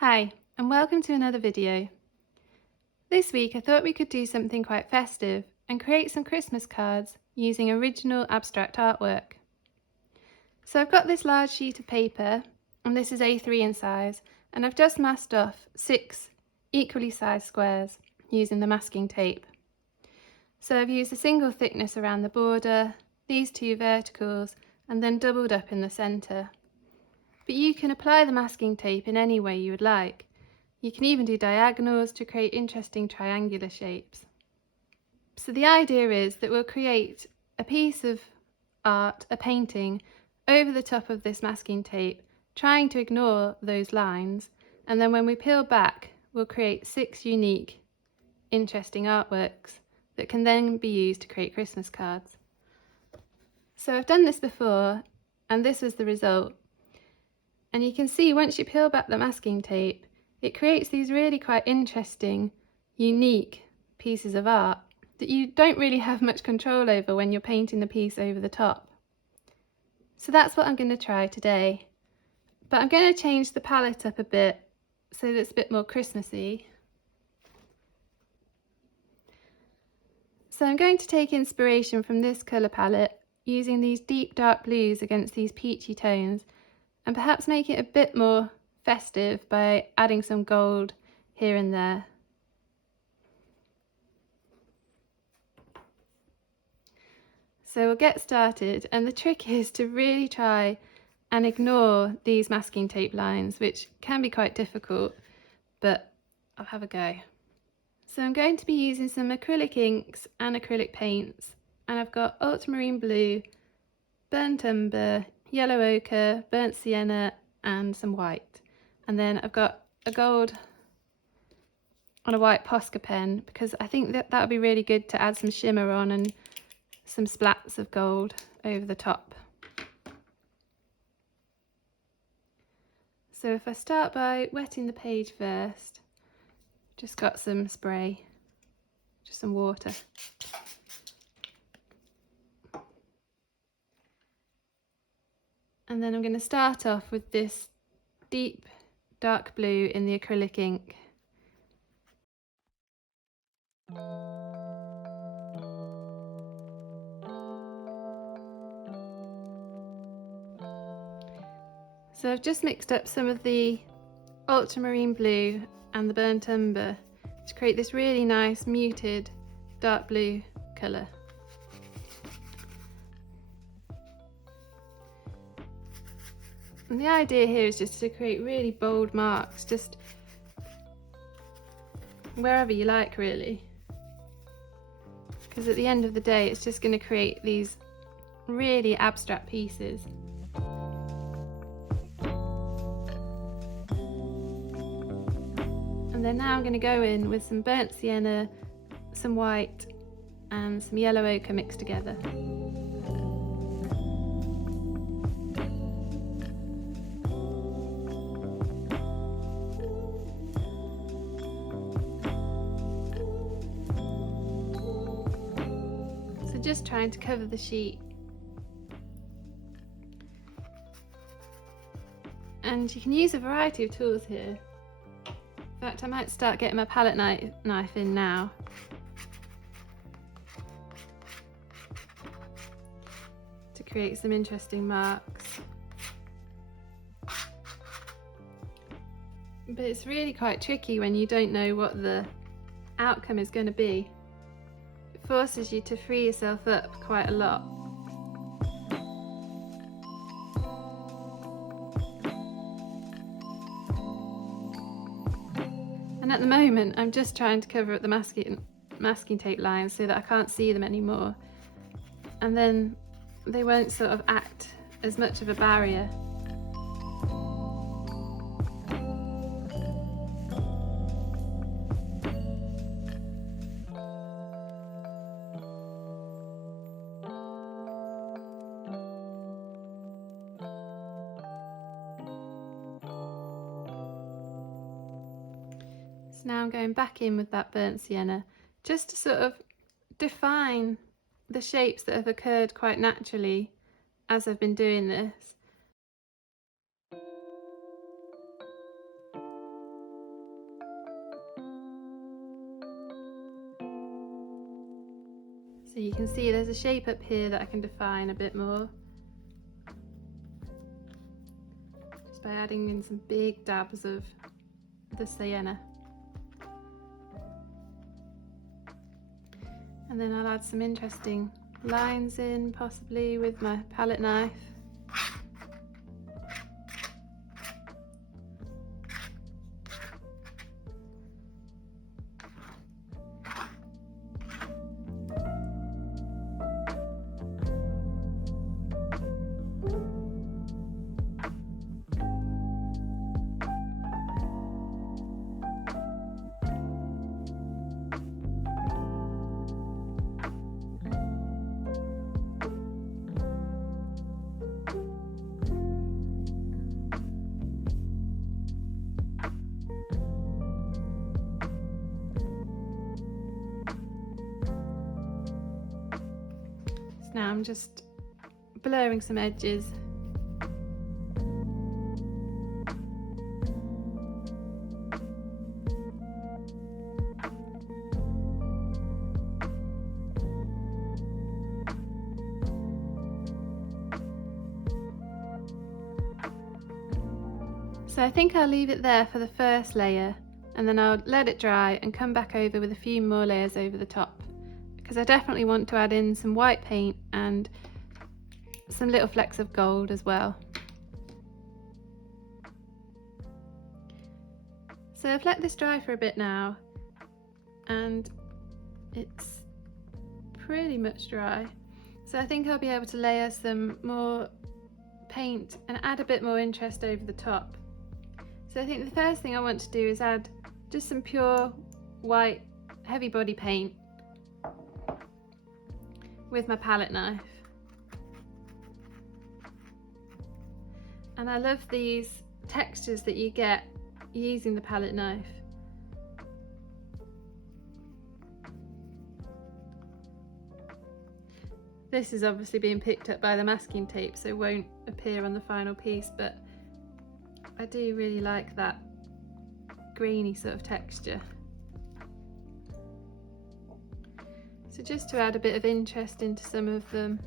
Hi, and welcome to another video. This week I thought we could do something quite festive and create some Christmas cards using original abstract artwork. So I've got this large sheet of paper, and this is A3 in size, and I've just masked off 6 equally sized squares using the masking tape. So I've used a single thickness around the border, these 2 verticals, and then doubled up in the centre. But you can apply the masking tape in any way you would like. You can even do diagonals to create interesting triangular shapes. So the idea is that we'll create a piece of art, a painting, over the top of this masking tape, trying to ignore those lines, and then when we peel back, we'll create 6 unique, interesting artworks that can then be used to create Christmas cards. So I've done this before, and this was the result. And you can see once you peel back the masking tape, it creates these really quite interesting, unique pieces of art that you don't really have much control over when you're painting the piece over the top. So that's what I'm going to try today. But I'm going to change the palette up a bit so that it's a bit more Christmassy. So I'm going to take inspiration from this colour palette, using these deep dark blues against these peachy tones, and perhaps make it a bit more festive by adding some gold here and there. So we'll get started, and the trick is to really try and ignore these masking tape lines, which can be quite difficult, but I'll have a go. So I'm going to be using some acrylic inks and acrylic paints, and I've got ultramarine blue, burnt umber, yellow ochre, burnt sienna, and some white. And then I've got a gold on a white Posca pen, because I think that would be really good to add some shimmer on and some splats of gold over the top. So if I start by wetting the page first, just got some spray, just some water. And then I'm going to start off with this deep dark blue in the acrylic ink. So I've just mixed up some of the ultramarine blue and the burnt umber to create this really nice muted dark blue colour. And the idea here is just to create really bold marks, just wherever you like really, because at the end of the day it's just going to create these really abstract pieces. And then now I'm going to go in with some burnt sienna, some white and some yellow ochre mixed together. So just trying to cover the sheet. And you can use a variety of tools here. In fact, I might start getting my palette knife in now. To create some interesting marks. But it's really quite tricky when you don't know what the outcome is going to be. It forces you to free yourself up quite a lot. And at the moment I'm just trying to cover up the masking tape lines so that I can't see them anymore, and then they won't sort of act as much of a barrier. So now I'm going back in with that burnt sienna just to sort of define the shapes that have occurred quite naturally as I've been doing this. So you can see there's a shape up here that I can define a bit more, just by adding in some big dabs of the sienna. And then I'll add some interesting lines in, possibly with my palette knife. Now I'm just blurring some edges. So I think I'll leave it there for the first layer, and then I'll let it dry and come back over with a few more layers over the top, because I definitely want to add in some white paint and some little flecks of gold as well. So I've let this dry for a bit now, and it's pretty much dry. So I think I'll be able to layer some more paint and add a bit more interest over the top. So I think the first thing I want to do is add just some pure white heavy body paint with my palette knife. And I love these textures that you get using the palette knife. This is obviously being picked up by the masking tape, so it won't appear on the final piece, but I do really like that grainy sort of texture. So just to add a bit of interest into some of them.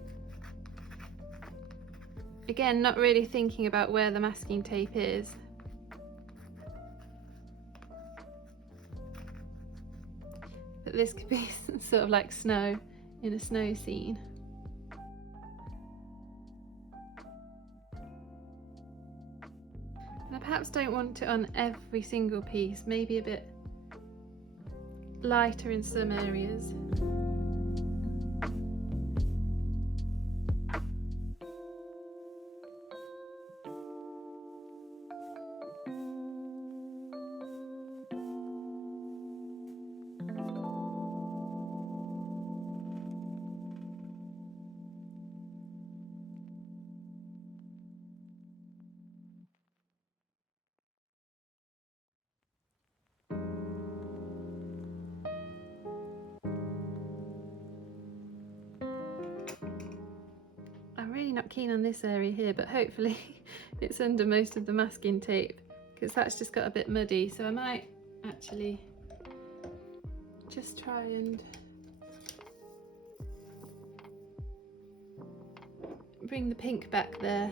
Again, not really thinking about where the masking tape is. But this could be sort of like snow in a snow scene. And I perhaps don't want it on every single piece, maybe a bit lighter in some areas. I'm really not keen on this area here, but hopefully it's under most of the masking tape, because that's just got a bit muddy, so I might actually just try and bring the pink back there.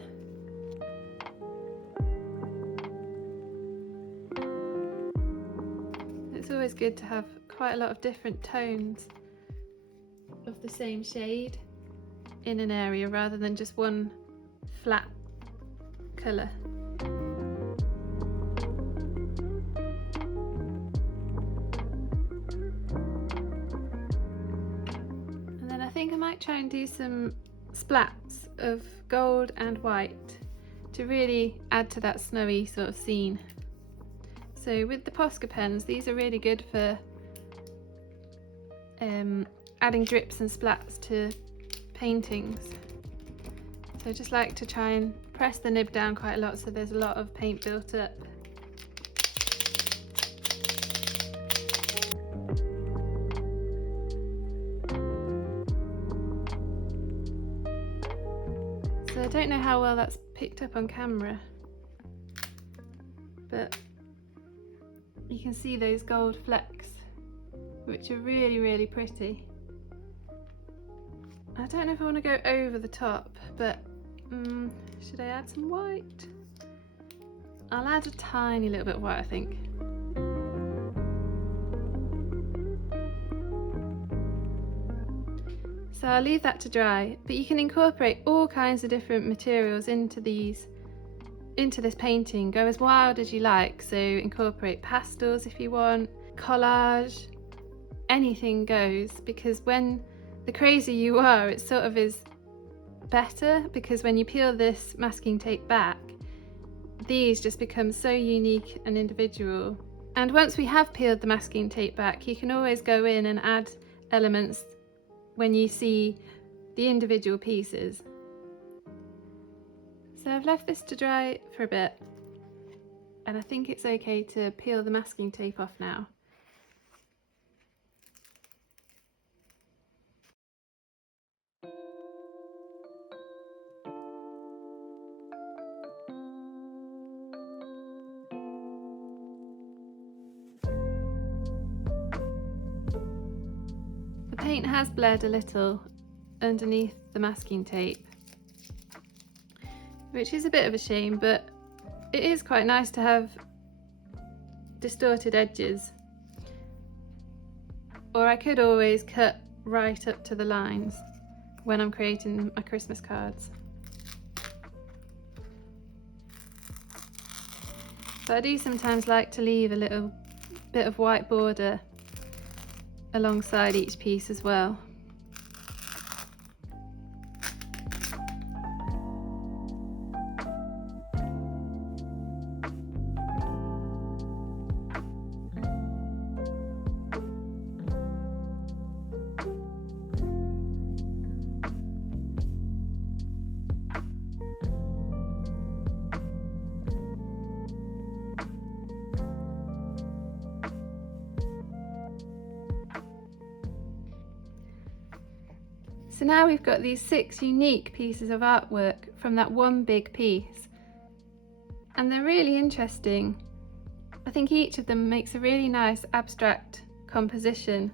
It's always good to have quite a lot of different tones of the same shade in an area rather than just one flat colour. And then I think I might try and do some splats of gold and white to really add to that snowy sort of scene. So with the Posca pens, these are really good for adding drips and splats to paintings. So I just like to try and press the nib down quite a lot so there's a lot of paint built up. So I don't know how well that's picked up on camera, but you can see those gold flecks, which are really, really pretty. I don't know if I want to go over the top, but should I add some white? I'll add a tiny little bit of white, I think. So I'll leave that to dry, but you can incorporate all kinds of different materials into this painting. Go as wild as you like, so incorporate pastels if you want, collage, anything goes, because when the crazier you are, it sort of is better, because when you peel this masking tape back, these just become so unique and individual. And once we have peeled the masking tape back, you can always go in and add elements when you see the individual pieces. So I've left this to dry for a bit, and I think it's okay to peel the masking tape off now. The paint has bled a little underneath the masking tape, which is a bit of a shame, but it is quite nice to have distorted edges. Or I could always cut right up to the lines when I'm creating my Christmas cards. But I do sometimes like to leave a little bit of white border alongside each piece as well. So now we've got these 6 unique pieces of artwork from that one big piece, and they're really interesting. I think each of them makes a really nice abstract composition,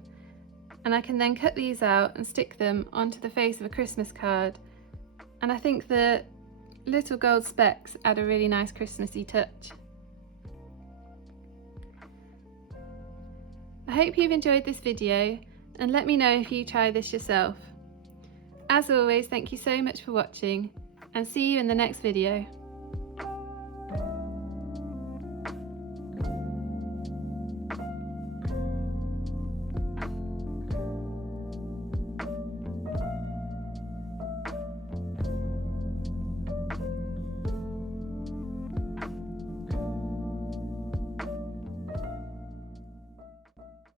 and I can then cut these out and stick them onto the face of a Christmas card, and I think the little gold specks add a really nice Christmassy touch. I hope you've enjoyed this video, and let me know if you try this yourself. As always, thank you so much for watching, and see you in the next video.